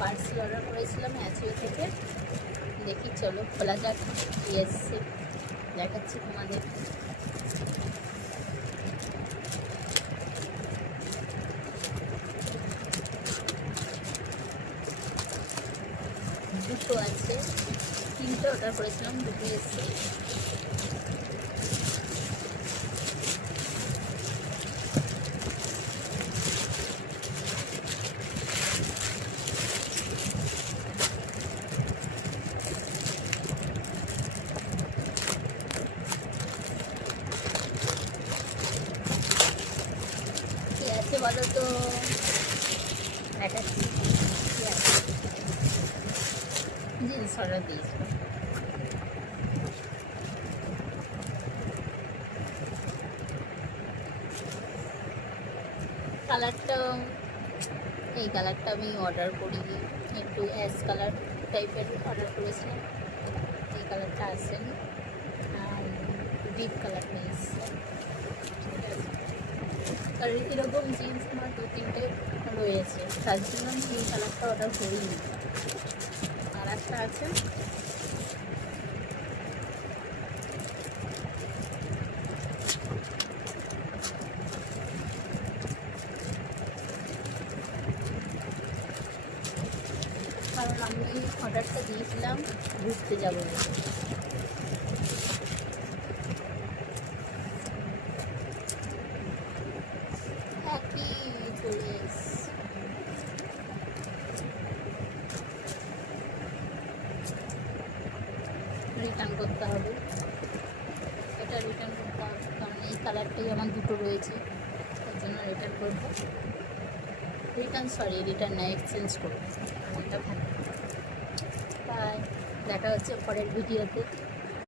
Parcel order করেছিলাম অ্যাজিও থেকে। দেখি চলো খোলা যাক কি এসছে, দেখাচ্ছি তোমাদের। দুটো আছে, তিনটে অর্ডার করেছিলাম, দুটো এসছে। কি আছে বলো তো, দেখাচ্ছি কি আছে। জিন্স অর্ডার দিয়েছিলাম। কালারটা, এই কালারটা আমি অর্ডার করিনি, একটু অ্যাশ কালার টাইপের অর্ডার করেছিলাম, এই কালারটা আসেনি, আর ডিপ কালারটা এসছে। আর এরকম জিন্স আমার দু তিনটে রয়েছে, তার জন্য আমি এই কালারটা অর্ডার করিনি। আর একটা আছে, কারণ আমি অর্ডারটা দিয়েছিলাম ঘুরতে যাবো বলে। একই চলে এসছে। রিটার্ন করতে হবে, এটা রিটার্ন করতে হবে, কারণ এই কালারটাই আমার দুটো রয়েছে, তার জন্য রিটার্ন করবো। রিটার্ন না, এক্সচেঞ্জ করবো, এটা ভালো। বাই, দেখা হচ্ছে পরের ভিডিওতে।